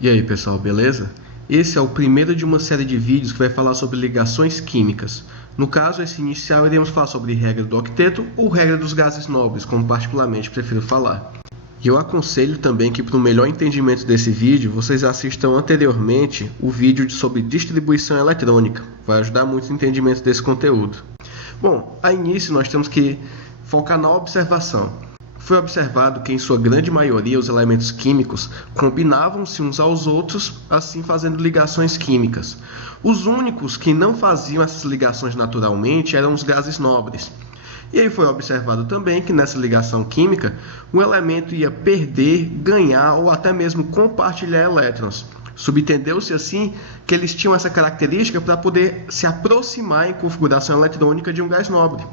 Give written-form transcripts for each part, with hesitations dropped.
E aí pessoal, beleza? Esse é o primeiro de uma série de vídeos que vai falar sobre ligações químicas. No caso, esse inicial iremos falar sobre regra do octeto ou regra dos gases nobres, como particularmente prefiro falar. E eu aconselho também que para um melhor entendimento desse vídeo, vocês assistam anteriormente o vídeo sobre distribuição eletrônica. Vai ajudar muito no entendimento desse conteúdo. Bom, a início nós temos que focar na observação. Foi observado que, em sua grande maioria, os elementos químicos combinavam-se uns aos outros, assim fazendo ligações químicas. Os únicos que não faziam essas ligações naturalmente eram os gases nobres. E aí foi observado também que nessa ligação química, o elemento ia perder, ganhar ou até mesmo compartilhar elétrons. Subentendeu-se assim que eles tinham essa característica para poder se aproximar em configuração eletrônica de um gás nobre.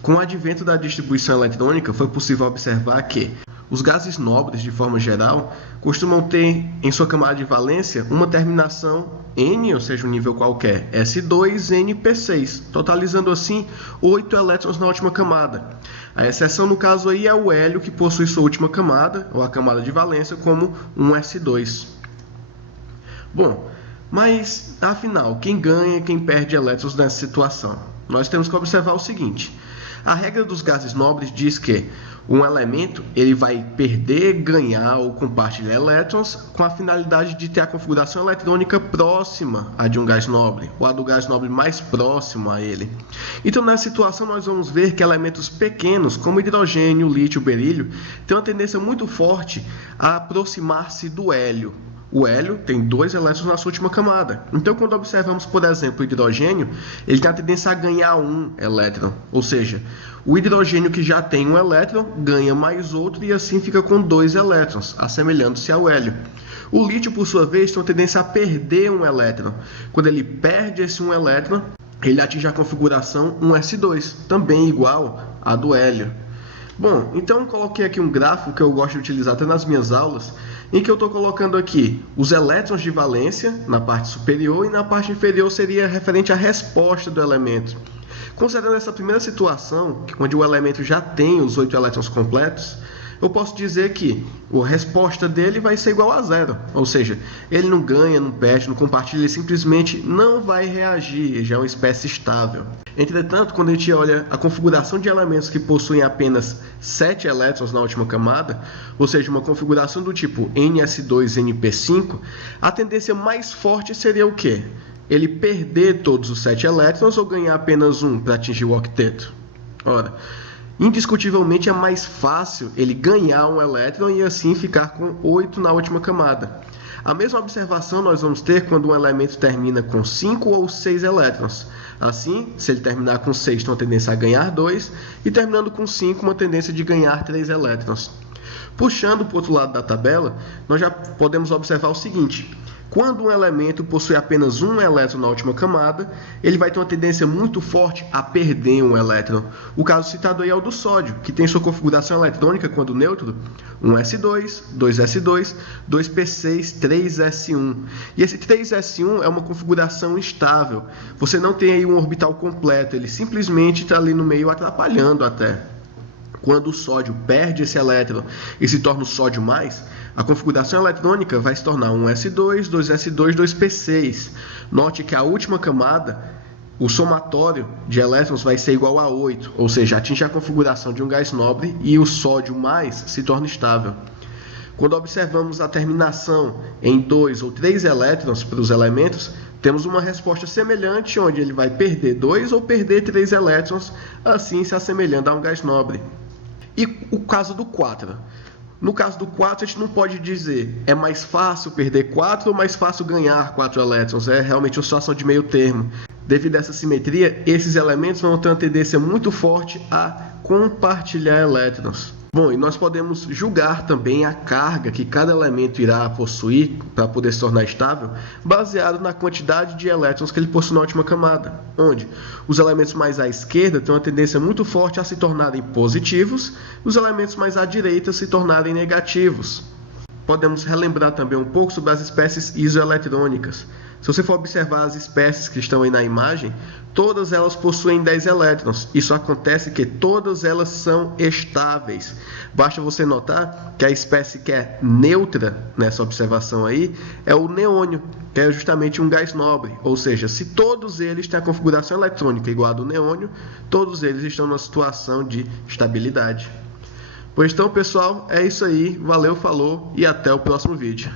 Com o advento da distribuição eletrônica, foi possível observar que os gases nobres, de forma geral, costumam ter em sua camada de valência uma terminação N, ou seja, um nível qualquer, S2NP6, totalizando assim 8 elétrons na última camada. A exceção no caso aí é o hélio, que possui sua última camada, ou a camada de valência, como um S2. Bom, mas afinal, quem ganha e quem perde elétrons nessa situação? Nós temos que observar o seguinte: a regra dos gases nobres diz que um elemento ele vai perder, ganhar ou compartilhar elétrons com a finalidade de ter a configuração eletrônica próxima à de um gás nobre, ou a do gás nobre mais próximo a ele. Então, nessa situação, nós vamos ver que elementos pequenos, como hidrogênio, lítio, berílio, têm uma tendência muito forte a aproximar-se do hélio. O hélio tem 2 elétrons na sua última camada. Então, quando observamos, por exemplo, o hidrogênio, ele tem a tendência a ganhar um elétron. Ou seja, o hidrogênio que já tem um elétron ganha mais outro e assim fica com 2 elétrons, assemelhando-se ao hélio. O lítio, por sua vez, tem a tendência a perder um elétron. Quando ele perde esse um elétron, ele atinge a configuração 1s2, também igual à do hélio. Bom, então coloquei aqui um gráfico que eu gosto de utilizar até nas minhas aulas, em que eu estou colocando aqui os elétrons de valência na parte superior e na parte inferior seria referente à resposta do elemento. Considerando essa primeira situação, onde o elemento já tem os 8 elétrons completos, eu posso dizer que a resposta dele vai ser igual a 0, ou seja, ele não ganha, não perde, não compartilha, ele simplesmente não vai reagir, ele já é uma espécie estável. Entretanto, quando a gente olha a configuração de elementos que possuem apenas 7 elétrons na última camada, ou seja, uma configuração do tipo NS2NP5, a tendência mais forte seria o quê? Ele perder todos os 7 elétrons ou ganhar apenas um para atingir o octeto? Ora, indiscutivelmente é mais fácil ele ganhar um elétron e assim ficar com 8 na última camada. A mesma observação nós vamos ter quando um elemento termina com 5 ou 6 elétrons. Assim, se ele terminar com 6, tem uma tendência a ganhar 2, e terminando com 5, uma tendência de ganhar 3 elétrons. Puxando para o outro lado da tabela, nós já podemos observar o seguinte: quando um elemento possui apenas um elétron na última camada, ele vai ter uma tendência muito forte a perder um elétron. O caso citado aí é o do sódio, que tem sua configuração eletrônica quando neutro, 1s2, 2s2, 2p6, 3s1. E esse 3s1 é uma configuração instável. Você não tem aí um orbital completo, ele simplesmente está ali no meio atrapalhando até. Quando o sódio perde esse elétron e se torna o sódio+, a configuração eletrônica vai se tornar 1s2, 2s2, 2p6. Note que a última camada, o somatório de elétrons vai ser igual a 8, ou seja, atinge a configuração de um gás nobre e o sódio mais se torna estável. Quando observamos a terminação em 2 ou 3 elétrons para os elementos, temos uma resposta semelhante, onde ele vai perder 2 ou perder 3 elétrons, assim se assemelhando a um gás nobre. E o caso do 4? No caso do 4, a gente não pode dizer é mais fácil perder 4 ou mais fácil ganhar 4 elétrons. É realmente uma situação de meio termo. Devido a essa simetria, esses elementos vão ter uma tendência muito forte a compartilhar elétrons. Bom, e nós podemos julgar também a carga que cada elemento irá possuir para poder se tornar estável, baseado na quantidade de elétrons que ele possui na última camada, onde os elementos mais à esquerda têm uma tendência muito forte a se tornarem positivos, e os elementos mais à direita se tornarem negativos. Podemos relembrar também um pouco sobre as espécies isoeletrônicas. Se você for observar as espécies que estão aí na imagem, todas elas possuem 10 elétrons. Isso acontece que todas elas são estáveis. Basta você notar que a espécie que é neutra nessa observação aí é o neônio, que é justamente um gás nobre. Ou seja, se todos eles têm a configuração eletrônica igual a do neônio, todos eles estão numa situação de estabilidade. Pois então, pessoal, é isso aí. Valeu, falou e até o próximo vídeo.